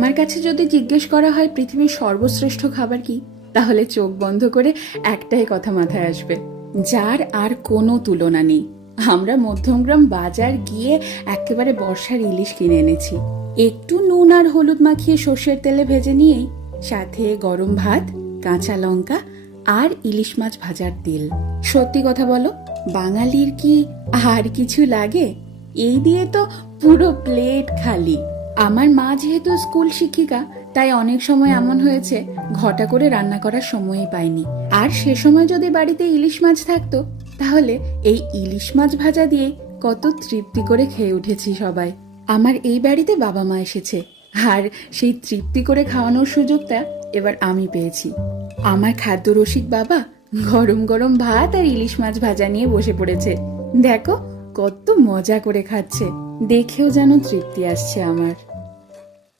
আমার কাছে যদি জিজ্ঞেস করা হয় পৃথিবীর সর্বশ্রেষ্ঠ খাবার কি, তাহলে চোখ বন্ধ করে একটাই কথা মাথায় আসবে, যার আর কোনো তুলনা নেই। আমরা মধ্যমগ্রাম বাজার গিয়ে একেবারে বর্ষার ইলিশ কিনে এনেছি। একটু নুন আর হলুদ মাখিয়ে সর্ষের তেলে ভেজে নিয়েই সাথে গরম ভাত, কাঁচা লঙ্কা আর ইলিশ মাছ ভাজার তেল। সত্যি কথা বলো, বাঙালির কি আর কিছু লাগে? এই দিয়ে তো পুরো প্লেট খালি। আমার মা যেহেতু স্কুল শিক্ষিকা, তাই অনেক সময় এমন হয়েছে ঘটা করে রান্না করার সময়ই পাইনি। আর সে সময় যদি বাড়িতে ইলিশ মাছ থাকতো, তাহলে এই ইলিশ মাছ ভাজা দিয়ে কত তৃপ্তি করে খেয়ে উঠেছি সবাই। আমার এই বাড়িতে বাবা মা এসেছে, আর সেই তৃপ্তি করে খাওয়ানোর সুযোগটা এবার আমি পেয়েছি। আমার খাদ্যরসিক বাবা গরম গরম ভাত আর ইলিশ মাছ ভাজা নিয়ে বসে পড়েছে। দেখো কত মজা করে খাচ্ছে, দেখেও যেন তৃপ্তি আসছে আমার।